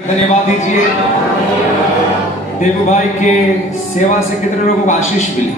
धन्यवाद दीजिए। देवू भाई के सेवा से कितने लोगों को आशीष मिली।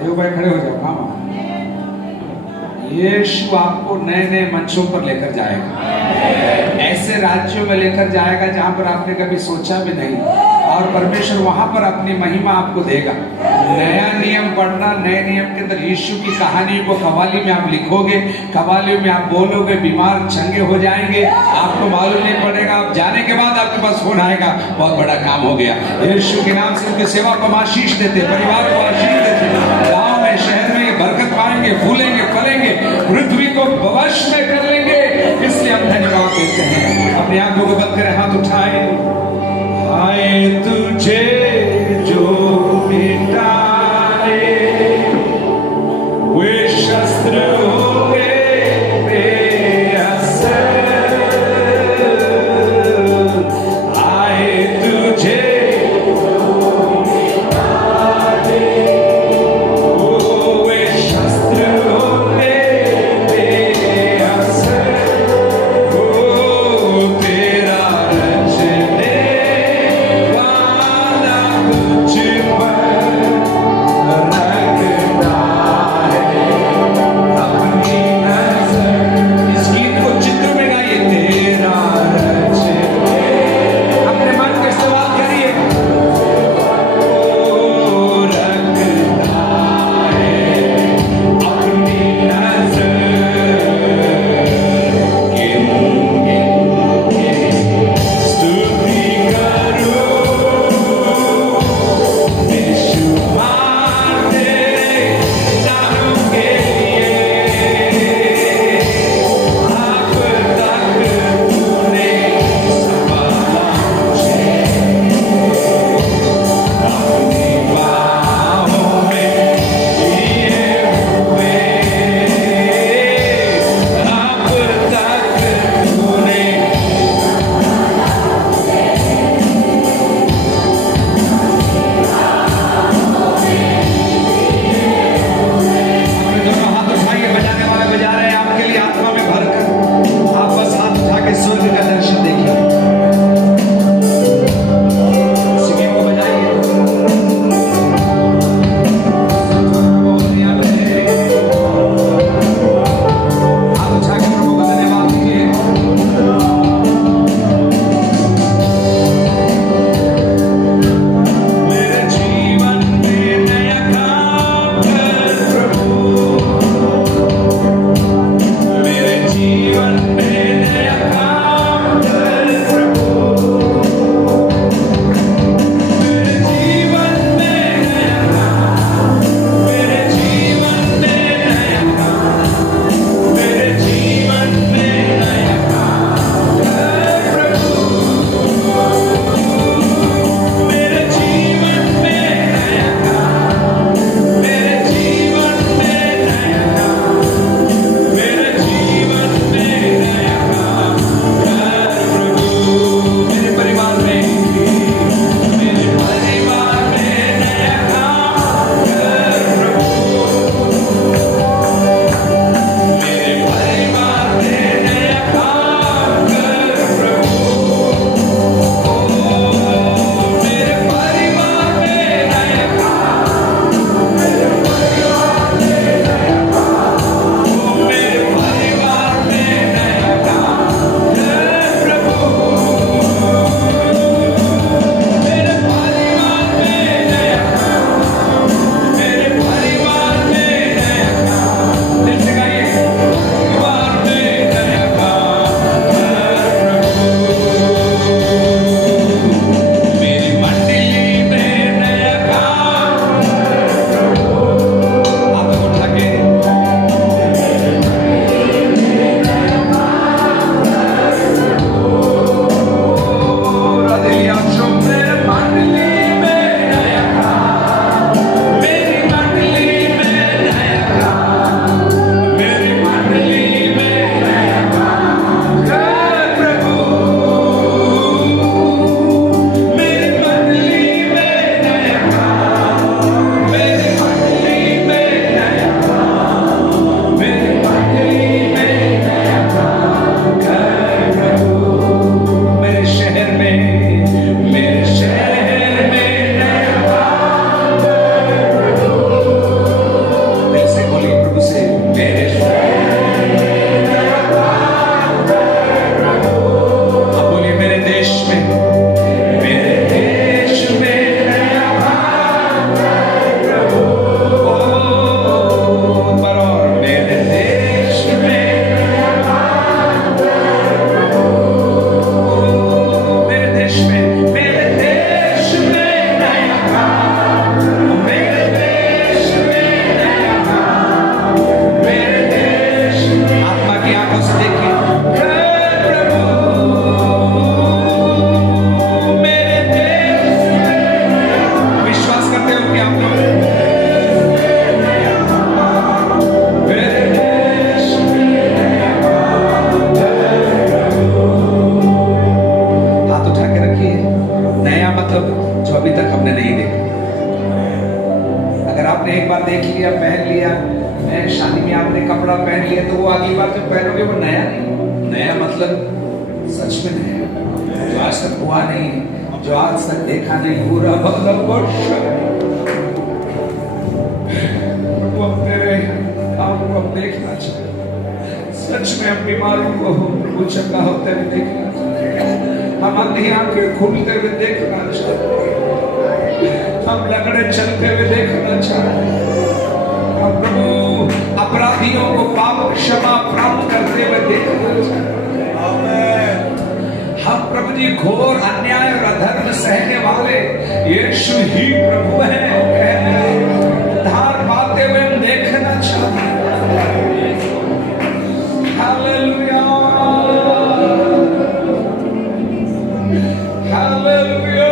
देवू भाई खड़े हो जाओ। हाँ, यीशु आपको नए नए मंचों पर लेकर जाएगा, ऐसे राज्यों में लेकर जाएगा जहां पर आपने कभी सोचा भी नहीं, और परमेश्वर वहां पर अपनी महिमा आपको देगा। नया नियम पढ़ना, नए नियम के अंदर यीशु की कहानी को कव्वाली में आप लिखोगे, कव्वाली में आप बोलोगे, बीमार चंगे हो जाएंगे, आपको मालूम नहीं पड़ेगा। आप जाने के बाद आपके पास फोन आएगा, बहुत बड़ा काम हो गया। यीशु के नाम से उनकी सेवा को आशीष देते, परिवार को आशीष देते, गाँव में शहर में बरकत पाएंगे, फूलेंगे, फलेंगे, पृथ्वी को वश में कर लेंगे। इसलिए हम धन्यवाद देते हैं। अपने आंखों को बंद करें, हाथ उठाए। आए तुझे जो मिटाए वे शस्त्र होंगे बेअसर। आए तुझे जो मिटाए वे शस्त्र होंगे बेअसर। तेरा रचने वाला देख लिया, पहन लिया, शादी में आपने कपड़ा पहन लिया, तो वो अगली बार जब पहनोगे वो नया नहीं। नया मतलब सच में नया, जो आज तक हुआ नहीं, जो आज तक देखा नहीं, पूरा तेरे आपको अब देखना चाहिए। सच में हम बीमारों को प्रभु चंगा होते हुए देखना चाहिए, हम अंधी आंखें खुलते हुए देखना चाहिए, हम लगड़े चलते हुए देखना चाहिए, हम प्रभु अपराधियों को पाप क्षमा प्राप्त करते हुए देखना चाहिए। हम प्रभु जी घोर अन्याय और अधर्म सहने वाले यीशु ही प्रभु है, धार पाते हुए हम देखना चाहते हैं। Hallelujah, hallelujah.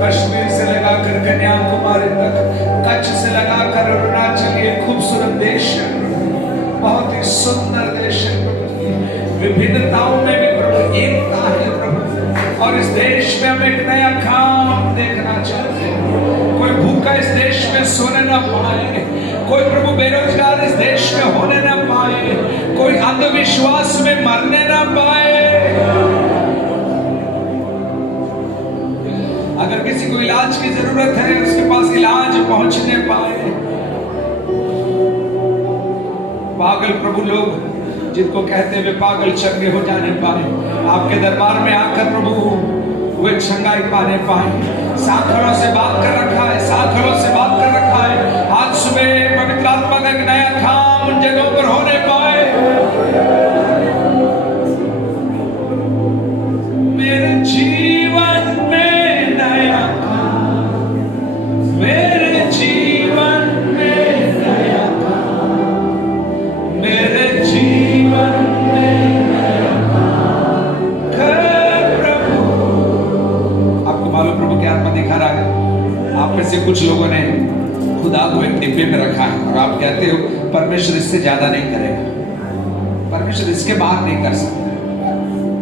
कश्मीर से लगाकर कन्याकुमारी तक, कच्छ से लगाकर अरुणाचल, ये खूबसूरत देश है, बहुत ही सुंदर देश है प्रभु। विभिन्नताओं में भी प्रभु एकता है प्रभु, और इस देश में हम एक नया काम देखना चाहते हैं। कोई भूखा इस देश में सोने ना पाए, कोई प्रभु बेरोजगार इस देश में होने ना पाए, कोई अंधविश्वास में मरने ना पाए। अगर किसी को इलाज की जरूरत है, उसके पास इलाज पहुंचने पाए। पागल प्रभु लोग जिनको कहते हुए पागल चंगे हो जाने पाए, आपके दरबार में आकर प्रभु वे चंगाई पाने पाए। साखरों से बात कर रखा है, साखरों से बात कर रखा है। आज सुबह पवित्र आत्मा का एक नया काम उन जगहों पर होने पाए। मेरे जीवन में नया काम, मेरे जीवन में नया काम, मेरे जीवन में नया काम कर प्रभु। आपको मालूम प्रभु की आत्मा दिखा रहा है, आप में से कुछ लोगों ने खुदा को एक डिब्बे में रखा है और आप कहते हो परमेश्वर इससे ज्यादा नहीं करेगा, परमेश्वर इसके बाहर नहीं कर सकता।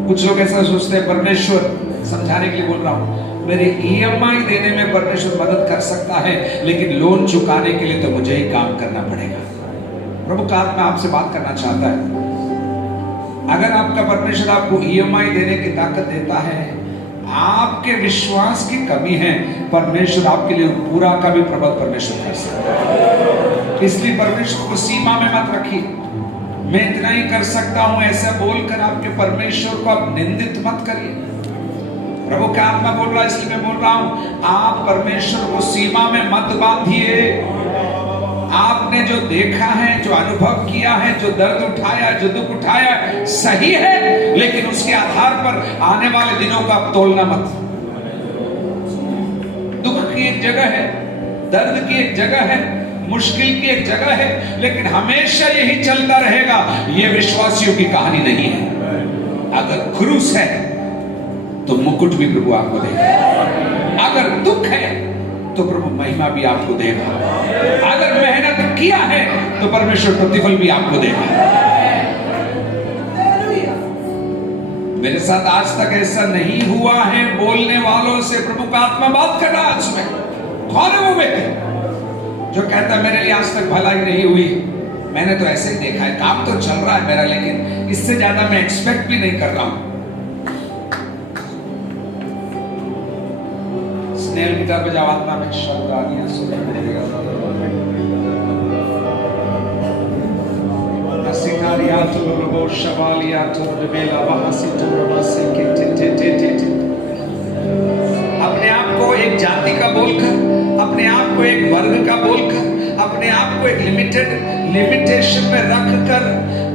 कुछ लोग ऐसा सोचते हैं, परमेश्वर, समझाने के लिए बोल रहा हूं, मेरे EMI देने में परमेश्वर मदद कर सकता है, लेकिन लोन चुकाने के लिए तो मुझे ही काम करना पड़ेगा। प्रभु का आत्मा आपसे बात करना चाहता है। अगर आपका परमेश्वर आपको EMI देने की ताकत देता है, आपके विश्वास की कमी है, परमेश्वर आपके लिए पूरा का भी प्रबंध परमेश्वर कर सकता है। इसलिए परमेश्वर को सीमा में मत रखिए, मैं इतना ही कर सकता हूं ऐसा बोलकर आपके परमेश्वर को आप निंदित मत करिए। प्रभु का आत्मा बोल रहा है, इसलिए मैं बोल रहा हूं, आप परमेश्वर को सीमा में मत बांधिए। आपने जो देखा है, जो अनुभव किया है, जो दर्द उठाया, जो दुख उठाया, सही है, लेकिन उसके आधार पर आने वाले दिनों को आप तोलना मत। दुख की एक जगह है, दर्द की एक जगह है, मुश्किल की एक जगह है, लेकिन हमेशा यही चलता रहेगा, ये विश्वासियों की कहानी नहीं है। अगर क्रूस है तो मुकुट भी प्रभु आपको देगा, अगर दुख है तो प्रभु महिमा भी आपको देगा, अगर मेहनत किया है तो परमेश्वर प्रतिफल भी आपको देगा। मेरे साथ आज तक ऐसा नहीं हुआ है, बोलने वालों से प्रभु का आत्मा बात कर रहा है। आज में कौन है वो व्यक्ति जो कहता है मेरे लिए आज तक भलाई नहीं हुई, मैंने तो ऐसे ही देखा है, काम तो चल रहा है मेरा, लेकिन इससे ज्यादा मैं एक्सपेक्ट भी नहीं कर रहा हूं। स्नेल गिटार बजाओ, आत्मा में शब्द आ गया, अपने आप को एक जाति का बोलकर, अपने आप को एक वर्ग का बोलकर, अपने आप को एक लिमिटेशन में रखकर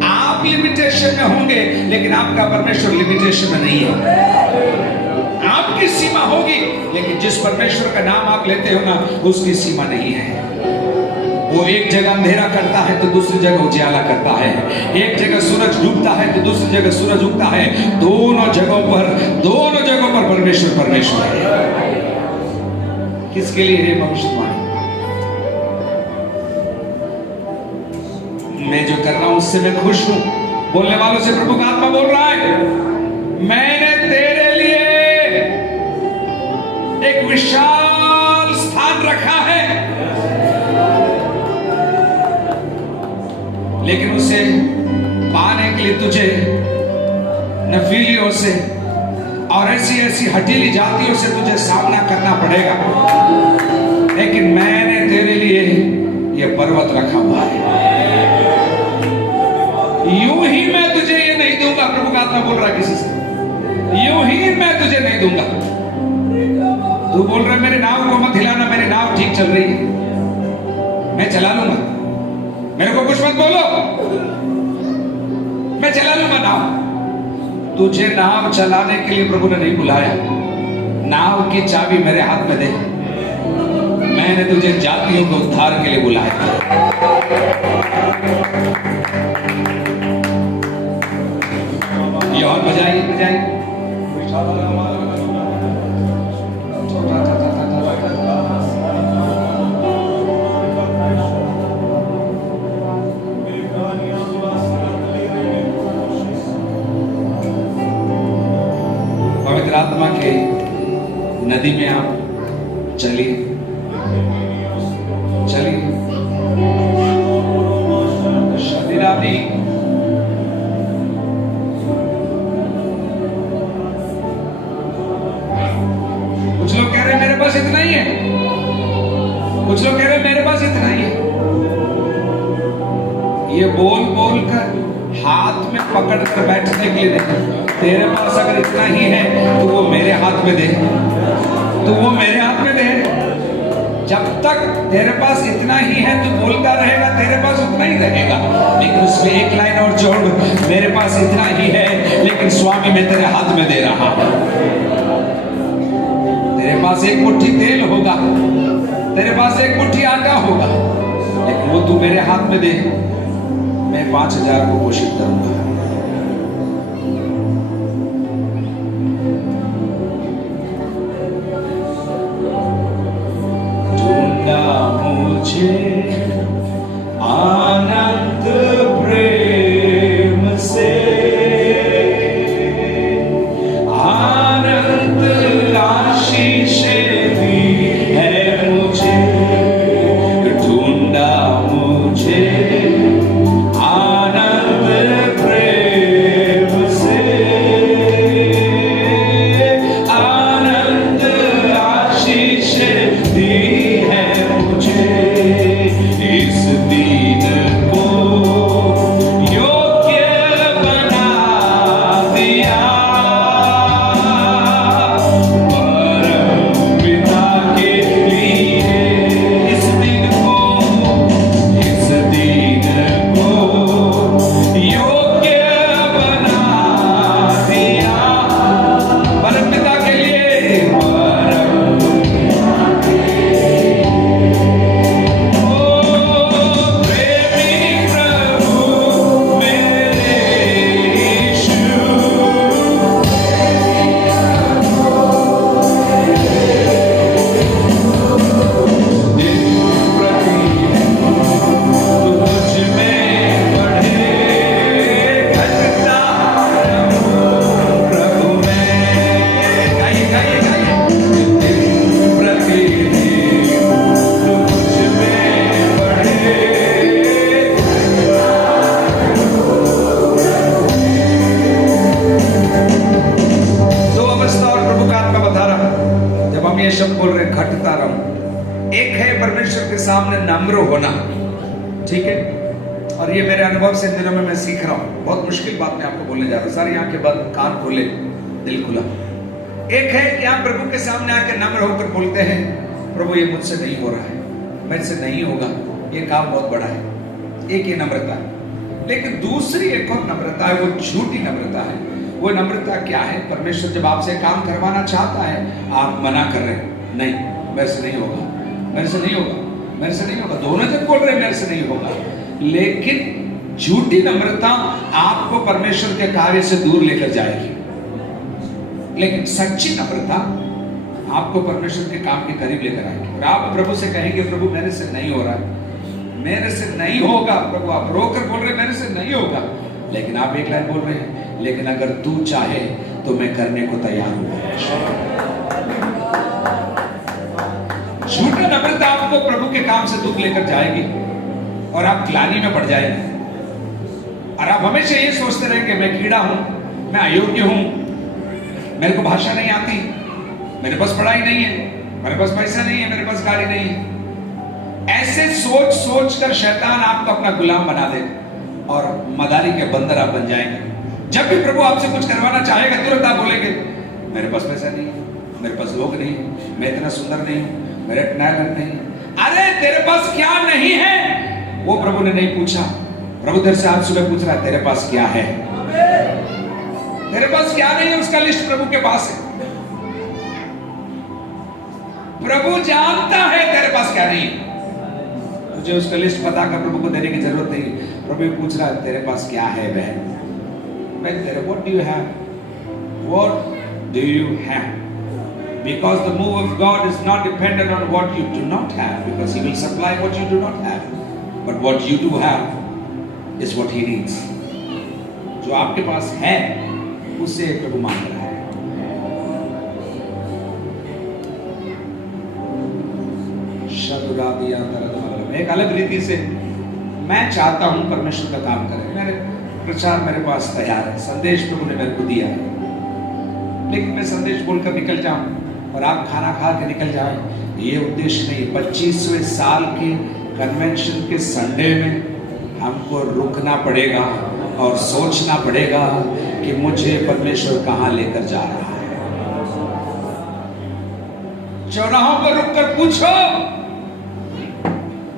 आप लिमिटेशन में होंगे, लेकिन आपका परमेश्वर लिमिटेशन में नहीं है। आपकी सीमा होगी, लेकिन जिस परमेश्वर का नाम आप लेते हो ना, उसकी सीमा नहीं है। वो एक जगह अंधेरा करता है तो दूसरी जगह उजाला करता है, एक जगह सूरज डूबता है तो दूसरी जगह सूरज उगता है। दोनों जगहों पर परमेश्वर है। किसके लिए है भविष्यवाणी? मैं जो कर रहा हूं उससे मैं खुश हूं। बोलने वालों से प्रभु का आत्मा बोल रहा है, मैंने तेरे लिए एक विशाल स्थान रखा है, लेकिन उसे पाने के लिए तुझे नफीलियों से और ऐसी ऐसी हठीली जातियों से तुझे सामना करना पड़ेगा, लेकिन मैंने तेरे लिए यह पर्वत रखा हुआ है। यूं ही मैं तुझे ये नहीं दूंगा। प्रभु का आत्मा बोल रहा है किसी से, यूं ही मैं तुझे नहीं दूंगा। तू बोल रहा है मेरे नाव को मत हिलाना, मेरी नाव ठीक चल रही है, मैं चला लूंगा, मेरे को कुछ मत बोलो, मैं चला लूंगा नाव। तुझे नाव चलाने के लिए प्रभु ने नहीं बुलाया। नाव की चाबी मेरे हाथ में दे, मैंने तुझे जातियों के उद्धार के लिए बुलाया। ये और बजाइए बजाइए। पवित्र आत्मा के नदी में आप चलिए चलिए। शदिरादी कुछ लोग कह रहे हैं मेरे पास इतना ही है, कुछ लोग कह रहे हैं मेरे पास इतना ही है। ये बोल बोल कर हाथ में पकड़ कर बैठने के लिए नहीं। तेरे पास अगर इतना ही है तो वो मेरे हाथ में दे, तो वो मेरे हाथ में दे। जब तक तेरे पास इतना ही है तो बोलता रहेगा, तेरे पास उतना ही रहेगा। लेकिन उसमें एक लाइन और जोड़, मेरे पास इतना ही है लेकिन स्वामी मैं तेरे हाथ में दे रहा हूं। तेरे पास एक मुट्ठी तेल होगा, तेरे पास एक मुट्ठी आटा होगा, लेकिन वो तू मेरे हाथ में दे, मैं 5000 को घोषित करूंगा। मुझे आनंद प्रेम से, आनंद आशीषें दी है मुझे, ढूंढा मुझे आनंद प्रेम से, आनंद आशीषें दी इस दीन को योग्य बना दिया, परम पिता के लिए। इस दीन को योग्य बना दिया, परम पिता के लिए। ये शब्द बोल रहे घटता रहूं। एक है परमेश्वर के सामने नम्र होना, ठीक है, और ये मेरे अनुभव से इन दिनों में मैं सीख रहा हूं। बहुत मुश्किल बात मैं आपको बोलने जा रहा हूं। सारी आंखें बंद, कान खोले, दिल खुला। एक है कि आप प्रभु के सामने आके नम्र होकर बोलते हैं, प्रभु ये मुझसे नहीं हो रहा है, मेरे से नहीं होगा, ये काम बहुत बड़ा है। एक ये नम्रता है। लेकिन दूसरी एक और नम्रता है, वो झूठी नम्रता है। वो नम्रता क्या है? परमेश्वर जब आपसे काम करवाना चाहता है, आप मना कर रहे हैं, नहीं मेरे से नहीं होगा, मेरे से नहीं होगा, मेरे से नहीं होगा। दोनों जब बोल रहे हैं मेरे से नहीं होगा, लेकिन झूठी नम्रता आपको परमेश्वर के कार्य से दूर लेकर जाएगी। लेकिन सच्ची नम्रता आपको परमेश्वर के काम के करीब लेकर आएगी। और आप प्रभु से कहेंगे, प्रभु मेरे से नहीं हो रहा है, मेरे से नहीं होगा। प्रभु आप रोकर बोल रहे मेरे से नहीं होगा, लेकिन आप एक लाइन बोल रहे हैं, लेकिन अगर तू चाहे तो मैं करने को तैयार हूं। झूठा नम्रता आपको प्रभु के काम से दूर लेकर जाएगी और आप ग्लानि में पड़ जाएंगे, और आप हमेशा ये सोचते रहे कि मैं कीड़ा हूं, मैं अयोग्य हूं, मेरे को भाषा नहीं आती, मेरे पास पढ़ाई नहीं है, मेरे पास पैसा नहीं है, मेरे पास गाड़ी नहीं है। ऐसे सोच सोच कर शैतान आपको अपना गुलाम बना दे और मदारी के बंदर आप बन जाएंगे। जब भी प्रभु आपसे कुछ करवाना चाहेगा तुरंत आप बोलेंगे मेरे पास पैसा नहीं है, मेरे पास लोग नहीं, मैं इतना सुंदर नहीं हूं, मेरे टैलेंट नहीं। अरे तेरे पास क्या नहीं है वो प्रभु ने नहीं पूछा। प्रभु तेरे से आज सुबह पूछ रहा है तेरे पास क्या है, तेरे पास क्या नहीं है, उसका लिस्ट प्रभु के पास है। प्रभु जानता है तेरे पास क्या नहीं है, मुझे उसका लिस्ट पता कर प्रभु को देने की जरूरत नहीं। प्रभु पूछ रहा है तेरे पास क्या है बहन, तेरे what do you have, what do you have, because the move of God is not dependent on what you do not have, because he will supply what you do not have, but what you do have is what he needs। जो आपके पास है उससे प्रभु मांग रहा है। एक अलग रीति से मैं चाहता हूं परमेश्वर का काम करें, मेरे प्रचार मेरे पास तैयार है, संदेश प्रभु ने मेरे को दिया है, लेकिन मैं संदेश बोलकर निकल जाऊं और आप खाना खा के निकल जाएं, ये उद्देश्य नहीं। 25वें साल के कन्वेंशन के संडे में हमको रुकना पड़ेगा और सोचना पड़ेगा कि मुझे परमेश्वर कहां लेकर जा रहा है। चौराहों पर रुककर पूछो,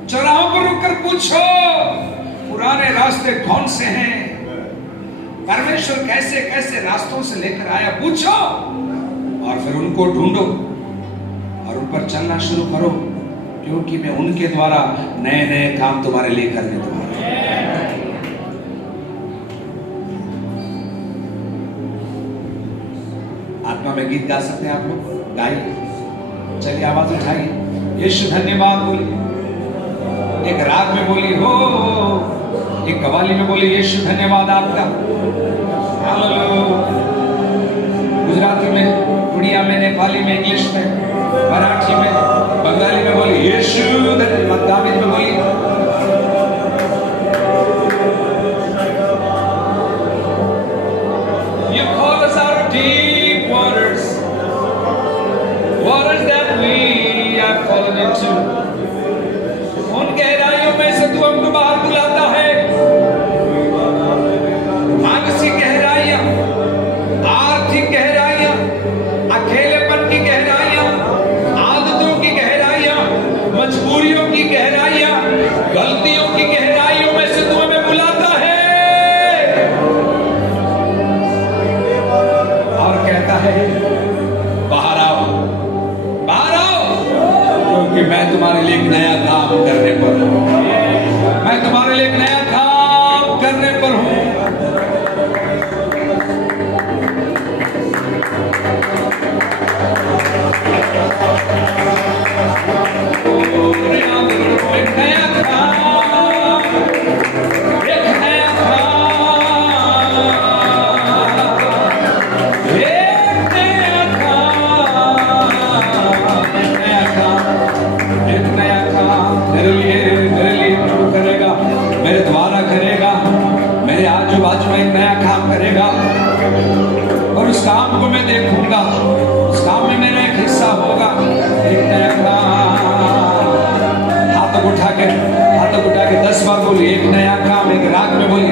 चौराहों पर रुककर पूछो पुराने रास्ते कौन से हैं, परमेश्वर कैसे कैसे रास्तों से लेकर आया, पूछो और फिर उनको ढूंढो और उन पर चलना शुरू करो, क्योंकि मैं उनके द्वारा नए नए काम तुम्हारे लिए करने दूंगा। आत्मा में गीत गा सकते हैं आप लोग, गाइए, चलिए आवाज उठाइए, यीशु धन्यवाद बोलिए, एक राग में बोली हो, एक कवाली में बोली यीशु धन्यवाद आपका, गुजराती में, उड़िया में, नेपाली में, इंग्लिश में, मराठी में, बंगाली में बोली यीशु धन्यवाद, दाविद में बोली You call us out of deep waters, waters that we have fallen into। उन गहराइयों में से तू हमको बाहर बुलाता है, मानसिक गहराइयां, आर्थिक गहराइयां, अकेलेपन की गहराइयां, आदतों की गहराइयां, मजबूरियों की गहराइयां, गलतियों की गहराइयों में से तू हमें बुलाता है और कहता है बाहर आओ, बाहर आओ, क्योंकि मैं तुम्हारे लिए एक नया काम करने पर हूं, मैं तुम्हारे लिए एक नया काम करने पर हूं। एक नया काम, एक नया काम, एक नया काम, एक नया काम मेरे लिए प्रभु करेगा, मेरे द्वारा करेगा, मेरे आजू बाजू में एक नया काम करेगा और उस काम को मैं देखूंगा, उस काम में मेरा एक हिस्सा होगा। एक नया काम, हाथों को उठा के 10 बार बोली एक नया काम, एक राग में बोली,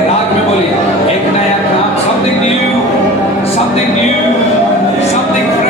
एक नया काम, समथिंग न्यू, समथिंग फ्रेश,